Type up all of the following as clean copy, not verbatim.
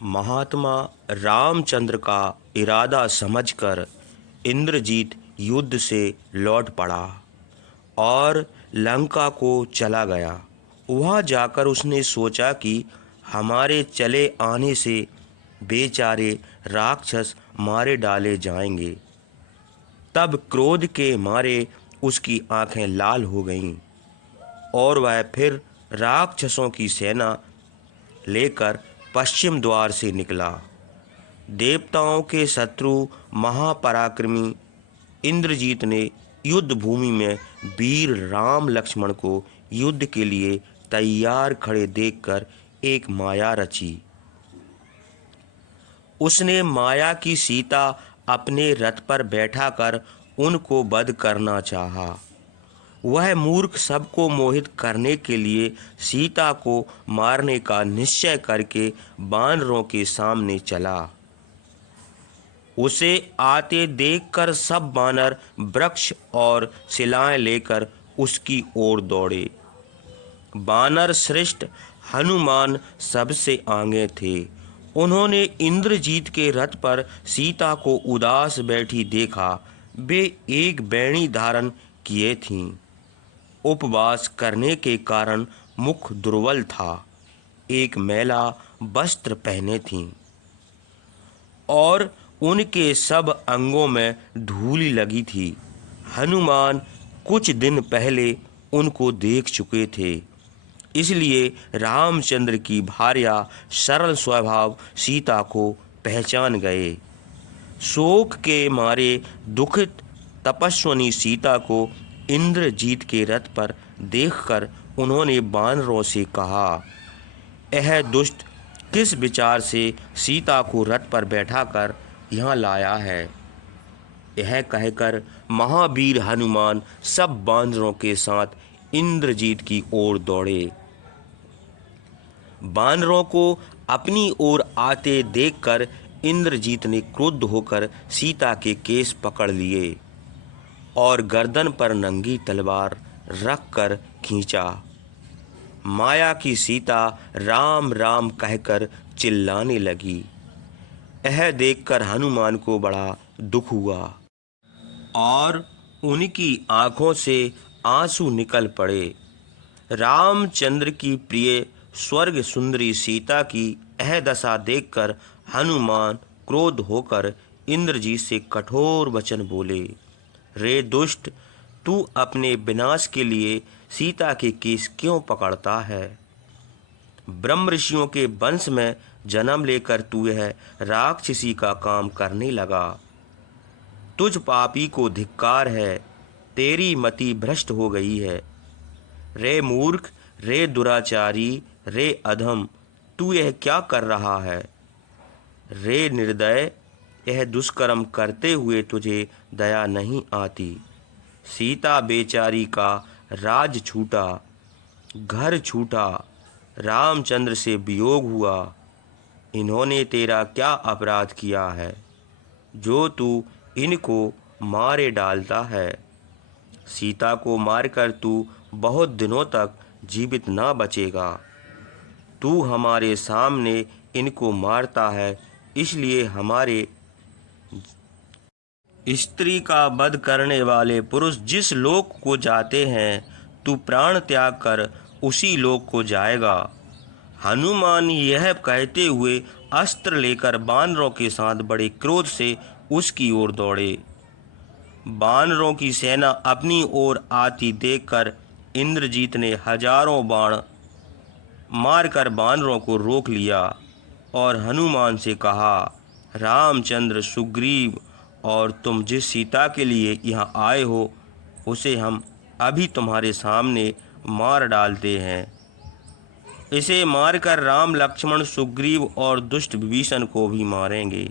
महात्मा रामचंद्र का इरादा समझकर इंद्रजीत युद्ध से लौट पड़ा और लंका को चला गया। वहाँ जाकर उसने सोचा कि हमारे चले आने से बेचारे राक्षस मारे डाले जाएंगे। तब क्रोध के मारे उसकी आंखें लाल हो गईं और वह फिर राक्षसों की सेना लेकर पश्चिम द्वार से निकला। देवताओं के शत्रु महापराक्रमी इंद्रजीत ने युद्ध भूमि में वीर राम लक्ष्मण को युद्ध के लिए तैयार खड़े देखकर एक माया रची। उसने माया की सीता अपने रथ पर बैठाकर उनको वध करना चाहा। वह मूर्ख सबको मोहित करने के लिए सीता को मारने का निश्चय करके वानरों के सामने चला। उसे आते देखकर सब वानर वृक्ष और शिलाएं लेकर उसकी ओर दौड़े। वानर श्रेष्ठ हनुमान सबसे आगे थे। उन्होंने इंद्रजीत के रथ पर सीता को उदास बैठी देखा। वे एक बैणी धारण किए थीं। उपवास करने के कारण मुख दुर्बल था। एक मैला वस्त्र पहने थीं और उनके सब अंगों में धूली लगी थी। हनुमान कुछ दिन पहले उनको देख चुके थे, इसलिए रामचंद्र की भार्या सरल स्वभाव सीता को पहचान गए। शोक के मारे दुखित तपस्विनी सीता को इंद्रजीत के रथ पर देखकर उन्होंने वानरों से कहा, यह दुष्ट किस विचार से सीता को रथ पर बैठाकर यहाँ लाया है। यह कहकर महावीर हनुमान सब वानरों के साथ इंद्रजीत की ओर दौड़े। वानरों को अपनी ओर आते देखकर इंद्रजीत ने क्रुद्ध होकर सीता के केस पकड़ लिए और गर्दन पर नंगी तलवार रखकर खींचा। माया की सीता राम राम कहकर चिल्लाने लगी। यह देखकर हनुमान को बड़ा दुख हुआ और उनकी आंखों से आंसू निकल पड़े। रामचंद्र की प्रिय स्वर्ग सुंदरी सीता की यह दशा देखकर हनुमान क्रोध होकर इंद्रजीत से कठोर वचन बोले, रे दुष्ट, तू अपने विनाश के लिए सीता के केस क्यों पकड़ता है। ब्रह्म ऋषियों के वंश में जन्म लेकर तू यह राक्षसी का काम करने लगा। तुझ पापी को धिक्कार है, तेरी मति भ्रष्ट हो गई है। रे मूर्ख, रे दुराचारी, रे अधम, तू यह क्या कर रहा है। रे निर्दय, यह दुष्कर्म करते हुए तुझे दया नहीं आती। सीता बेचारी का राज छूटा, घर छूटा, रामचंद्र से वियोग हुआ। इन्होंने तेरा क्या अपराध किया है जो तू इनको मारे डालता है। सीता को मारकर तू बहुत दिनों तक जीवित ना बचेगा। तू हमारे सामने इनको मारता है, इसलिए हमारे स्त्री का वध करने वाले पुरुष जिस लोक को जाते हैं, तू प्राण त्याग कर उसी लोक को जाएगा। हनुमान यह कहते हुए अस्त्र लेकर वानरों के साथ बड़े क्रोध से उसकी ओर दौड़े। वानरों की सेना अपनी ओर आती देखकर इंद्रजीत ने हजारों बाण मारकर वानरों को रोक लिया और हनुमान से कहा, रामचंद्र, सुग्रीव और तुम जिस सीता के लिए यहाँ आए हो, उसे हम अभी तुम्हारे सामने मार डालते हैं। इसे मारकर राम, लक्ष्मण, सुग्रीव और दुष्ट विभीषण को भी मारेंगे।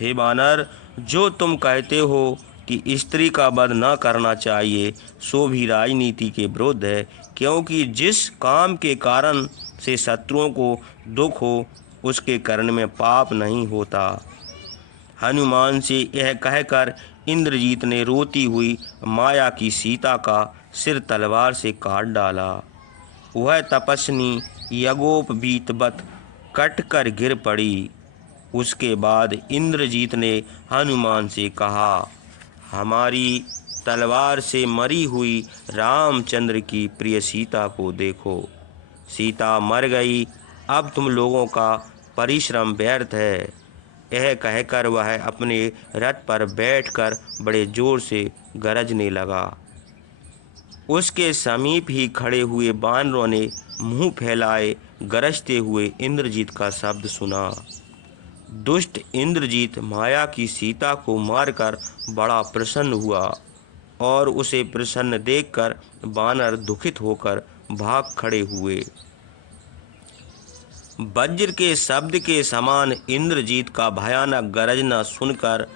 हे वानर, जो तुम कहते हो कि स्त्री का वध न करना चाहिए, सो भी राजनीति के विरुद्ध है, क्योंकि जिस काम के कारण से शत्रुओं को दुख हो, उसके करने में पाप नहीं होता। हनुमान से यह कहकर इंद्रजीत ने रोती हुई माया की सीता का सिर तलवार से काट डाला। वह तपस्विनी यज्ञोपवीतवत कट कर गिर पड़ी। उसके बाद इंद्रजीत ने हनुमान से कहा, हमारी तलवार से मरी हुई रामचंद्र की प्रिय सीता को देखो। सीता मर गई, अब तुम लोगों का परिश्रम व्यर्थ है। यह कहकर वह अपने रथ पर बैठकर बड़े जोर से गरजने लगा। उसके समीप ही खड़े हुए बानरों ने मुंह फैलाए गरजते हुए इंद्रजीत का शब्द सुना। दुष्ट इंद्रजीत माया की सीता को मारकर बड़ा प्रसन्न हुआ और उसे प्रसन्न देखकर बानर दुखित होकर भाग खड़े हुए। वज्र के शब्द के समान इंद्रजीत का भयानक गरजना सुनकर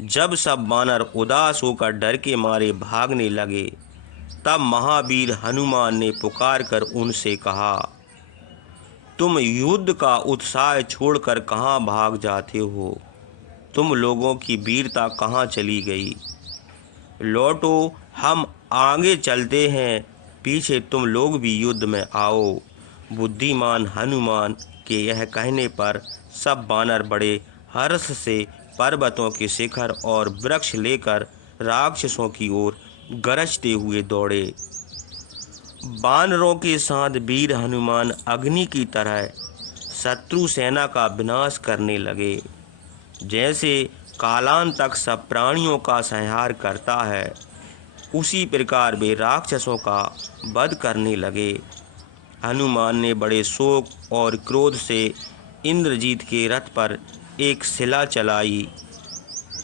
जब सब बानर उदास होकर डर के मारे भागने लगे, तब महावीर हनुमान ने पुकार कर उनसे कहा, तुम युद्ध का उत्साह छोड़कर कहाँ भाग जाते हो? तुम लोगों की वीरता कहाँ चली गई? लौटो, हम आगे चलते हैं, पीछे तुम लोग भी युद्ध में आओ। बुद्धिमान हनुमान के यह कहने पर सब बानर बड़े हर्ष से पर्वतों के शिखर और वृक्ष लेकर राक्षसों की ओर गरजते हुए दौड़े। बानरों के साथ वीर हनुमान अग्नि की तरह शत्रु सेना का विनाश करने लगे। जैसे कालांतक सब प्राणियों का संहार करता है, उसी प्रकार वे राक्षसों का वध करने लगे। हनुमान ने बड़े शोक और क्रोध से इंद्रजीत के रथ पर एक शिला चलाई,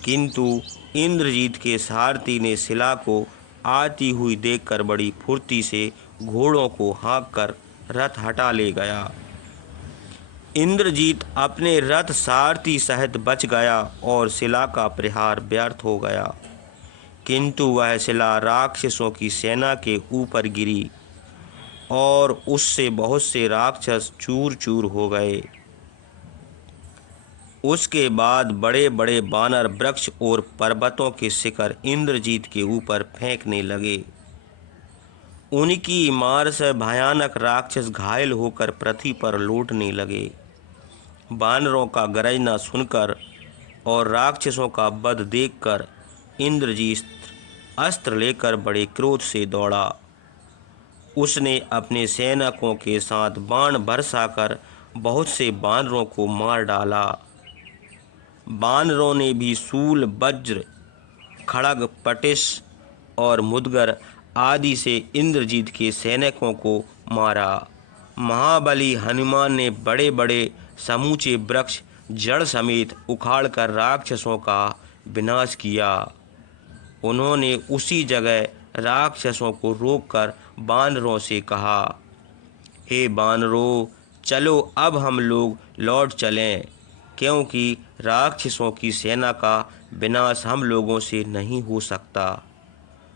किंतु इंद्रजीत के सारथी ने शिला को आती हुई देखकर बड़ी फुर्ती से घोड़ों को हाँककर रथ हटा ले गया। इंद्रजीत अपने रथ सारथी सहित बच गया और शिला का प्रहार व्यर्थ हो गया, किंतु वह शिला राक्षसों की सेना के ऊपर गिरी और उससे बहुत से राक्षस चूर चूर हो गए। उसके बाद बड़े बड़े बानर वृक्ष और पर्वतों के शिखर इंद्रजीत के ऊपर फेंकने लगे। उनकी मार से भयानक राक्षस घायल होकर पृथ्वी पर लौटने लगे। बानरों का गरजना सुनकर और राक्षसों का वध देखकर इंद्रजीत अस्त्र लेकर बड़े क्रोध से दौड़ा। उसने अपने सैनिकों के साथ बाण बरसाकर बहुत से बानरों को मार डाला। बानरों ने भी शूल, वज्र, खड़ग, पटिश और मुदगर आदि से इंद्रजीत के सैनिकों को मारा। महाबली हनुमान ने बड़े बड़े समूचे वृक्ष जड़ समेत उखाड़कर राक्षसों का विनाश किया। उन्होंने उसी जगह राक्षसों को रोककर बानरों से कहा, हे बानरों, चलो अब हम लोग लौट चलें, क्योंकि राक्षसों की सेना का विनाश हम लोगों से नहीं हो सकता।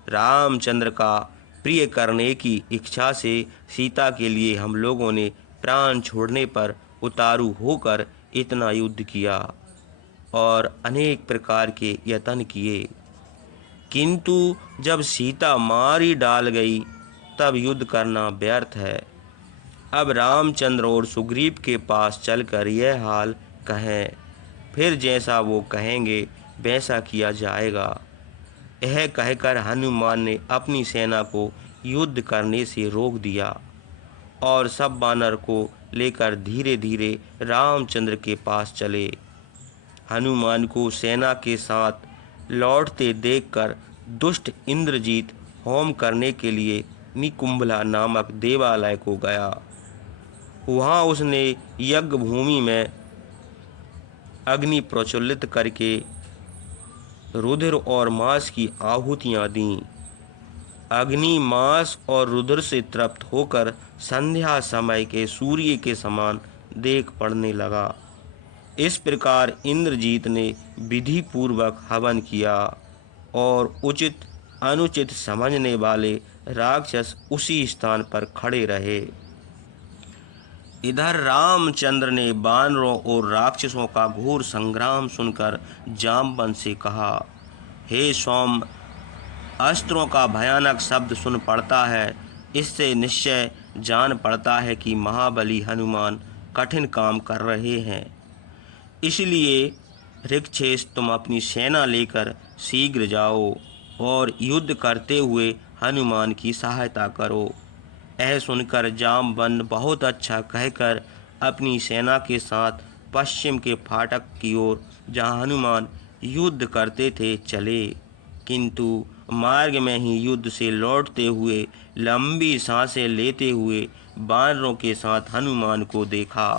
रामचंद्र का प्रिय करने की इच्छा से सीता के लिए हम लोगों ने प्राण छोड़ने पर उतारू होकर इतना युद्ध किया और अनेक प्रकार के यत्न किए, किंतु जब सीता मारी डाल गई तब युद्ध करना व्यर्थ है। अब रामचंद्र और सुग्रीव के पास चलकर यह हाल कहें, फिर जैसा वो कहेंगे वैसा किया जाएगा। यह कहकर हनुमान ने अपनी सेना को युद्ध करने से रोक दिया और सब बानर को लेकर धीरे धीरे रामचंद्र के पास चले। हनुमान को सेना के साथ लौटते देखकर दुष्ट इंद्रजीत होम करने के लिए निकुंभला नामक देवालय को गया। वहाँ उसने यज्ञ भूमि में अग्नि प्रज्वलित करके रुधिर और मांस की आहुतियाँ दीं। अग्नि, मांस और रुधिर से तृप्त होकर संध्या समय के सूर्य के समान देख पड़ने लगा। इस प्रकार इंद्रजीत ने विधि पूर्वक हवन किया और उचित अनुचित समझने वाले राक्षस उसी स्थान पर खड़े रहे। इधर रामचंद्र ने बानरों और राक्षसों का घोर संग्राम सुनकर जामवंत से कहा, हे सौम, अस्त्रों का भयानक शब्द सुन पड़ता है, इससे निश्चय जान पड़ता है कि महाबली हनुमान कठिन काम कर रहे हैं। इसलिए ऋक्षेश, तुम अपनी सेना लेकर शीघ्र जाओ और युद्ध करते हुए हनुमान की सहायता करो। यह सुनकर जामवंत बहुत अच्छा कहकर अपनी सेना के साथ पश्चिम के फाटक की ओर, जहाँ हनुमान युद्ध करते थे, चले। किंतु मार्ग में ही युद्ध से लौटते हुए लंबी सांसें लेते हुए वानरों के साथ हनुमान को देखा।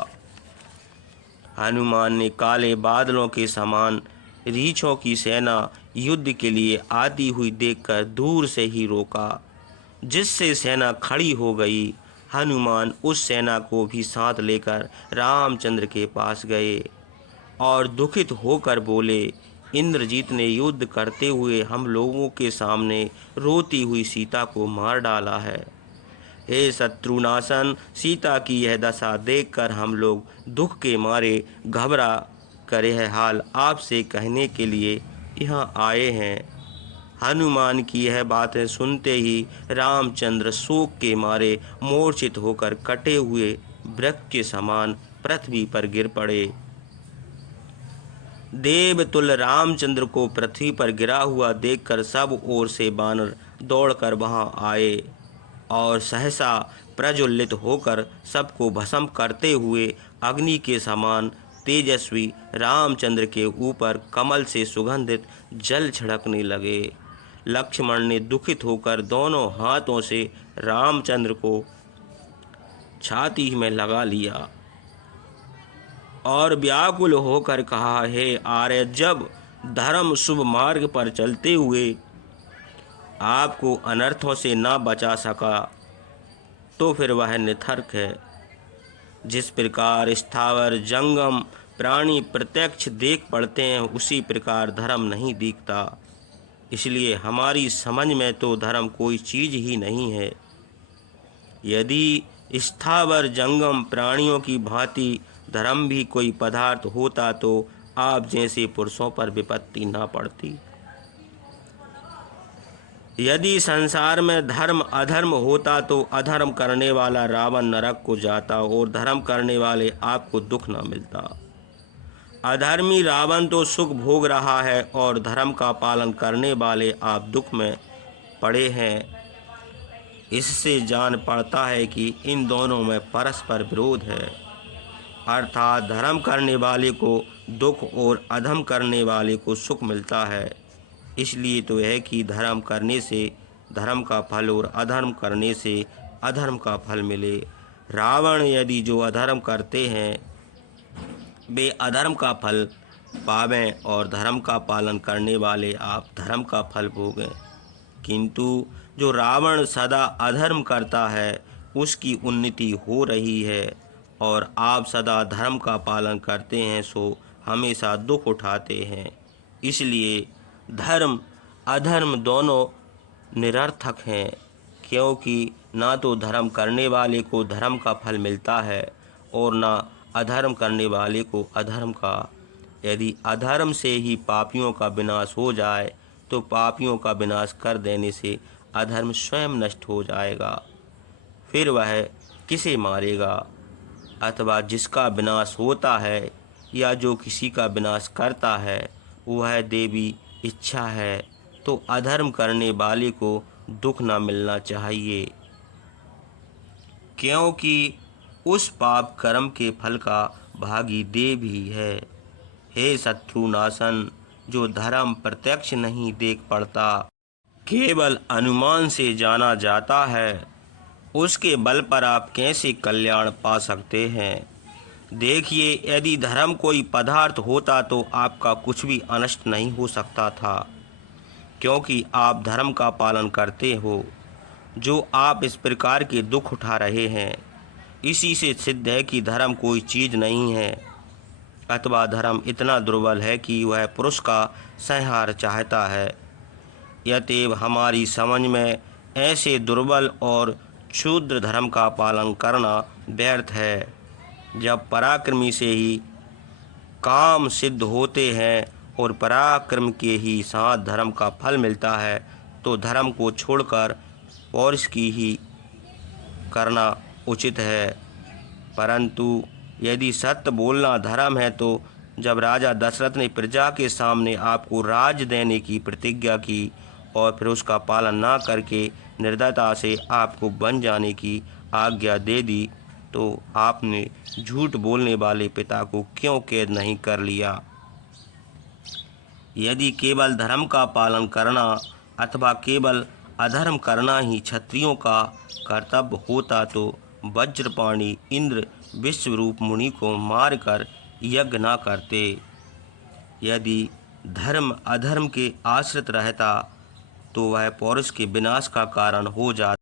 हनुमान ने काले बादलों के समान रीछों की सेना युद्ध के लिए आती हुई देखकर दूर से ही रोका, जिससे सेना खड़ी हो गई। हनुमान उस सेना को भी साथ लेकर रामचंद्र के पास गए और दुखित होकर बोले, इंद्रजीत ने युद्ध करते हुए हम लोगों के सामने रोती हुई सीता को मार डाला है। हे शत्रुनाशन, सीता की यह दशा देखकर हम लोग दुख के मारे घबरा कर यह हाल आपसे कहने के लिए यहाँ आए हैं। हनुमान की यह बातें सुनते ही रामचंद्र शोक के मारे मूर्छित होकर कटे हुए वृक्ष के समान पृथ्वी पर गिर पड़े। देवतुल्य रामचंद्र को पृथ्वी पर गिरा हुआ देखकर सब ओर से वानर दौड़कर वहां आए और सहसा प्रज्वलित होकर सबको भस्म करते हुए अग्नि के समान तेजस्वी रामचंद्र के ऊपर कमल से सुगंधित जल छिड़कने लगे। लक्ष्मण ने दुखित होकर दोनों हाथों से रामचंद्र को छाती में लगा लिया और व्याकुल होकर कहा, हे आर्य, जब धर्म शुभ मार्ग पर चलते हुए आपको अनर्थों से ना बचा सका तो फिर वह निथर्क है। जिस प्रकार स्थावर जंगम प्राणी प्रत्यक्ष देख पड़ते हैं, उसी प्रकार धर्म नहीं दिखता। इसलिए हमारी समझ में तो धर्म कोई चीज़ ही नहीं है। यदि स्थावर जंगम प्राणियों की भांति धर्म भी कोई पदार्थ होता तो आप जैसे पुरुषों पर विपत्ति ना पड़ती। यदि संसार में धर्म अधर्म होता तो अधर्म करने वाला रावण नरक को जाता और धर्म करने वाले आपको दुख न मिलता। अधर्मी रावण तो सुख भोग रहा है और धर्म का पालन करने वाले आप दुख में पड़े हैं। इससे जान पड़ता है कि इन दोनों में परस्पर विरोध है, अर्थात धर्म करने वाले को दुख और अधर्म करने वाले को सुख मिलता है। इसलिए तो है कि धर्म करने से धर्म का फल और अधर्म करने से अधर्म का फल मिले। रावण यदि जो अधर्म करते हैं वे अधर्म का फल पावें और धर्म का पालन करने वाले आप धर्म का फल भोगें, किंतु जो रावण सदा अधर्म करता है उसकी उन्नति हो रही है और आप सदा धर्म का पालन करते हैं, सो हमेशा दुख उठाते हैं। इसलिए धर्म अधर्म दोनों निरर्थक हैं, क्योंकि ना तो धर्म करने वाले को धर्म का फल मिलता है और ना अधर्म करने वाले को अधर्म का। यदि अधर्म से ही पापियों का विनाश हो जाए तो पापियों का विनाश कर देने से अधर्म स्वयं नष्ट हो जाएगा। फिर वह किसे मारेगा? अथवा जिसका विनाश होता है या जो किसी का विनाश करता है वह देवी इच्छा है, तो अधर्म करने वाले को दुख न मिलना चाहिए, क्योंकि उस पाप कर्म के फल का भागी देव ही है। हे शत्रुनाशन, जो धर्म प्रत्यक्ष नहीं देख पड़ता, केवल अनुमान से जाना जाता है, उसके बल पर आप कैसे कल्याण पा सकते हैं? देखिए, यदि धर्म कोई पदार्थ होता तो आपका कुछ भी अनिष्ट नहीं हो सकता था, क्योंकि आप धर्म का पालन करते हो। जो आप इस प्रकार के दुख उठा रहे हैं, इसी से सिद्ध है कि धर्म कोई चीज़ नहीं है, अथवा धर्म इतना दुर्बल है कि वह पुरुष का संहार चाहता है। अतएव हमारी समझ में ऐसे दुर्बल और क्षुद्र धर्म का पालन करना व्यर्थ है। जब पराक्रमी से ही काम सिद्ध होते हैं और पराक्रम के ही साथ धर्म का फल मिलता है, तो धर्म को छोड़कर पौरुष की ही करना उचित है। परंतु यदि सत्य बोलना धर्म है तो जब राजा दशरथ ने प्रजा के सामने आपको राज देने की प्रतिज्ञा की और फिर उसका पालन ना करके निर्दयता से आपको बन जाने की आज्ञा दे दी, तो आपने झूठ बोलने वाले पिता को क्यों कैद नहीं कर लिया? यदि केवल धर्म का पालन करना अथवा केवल अधर्म करना ही क्षत्रियों का कर्तव्य होता तो वज्रपाणी इंद्र विश्वरूप मुनि को मारकर यज्ञ न करते। यदि धर्म अधर्म के आश्रित रहता तो वह पौरुष के विनाश का कारण हो जाता।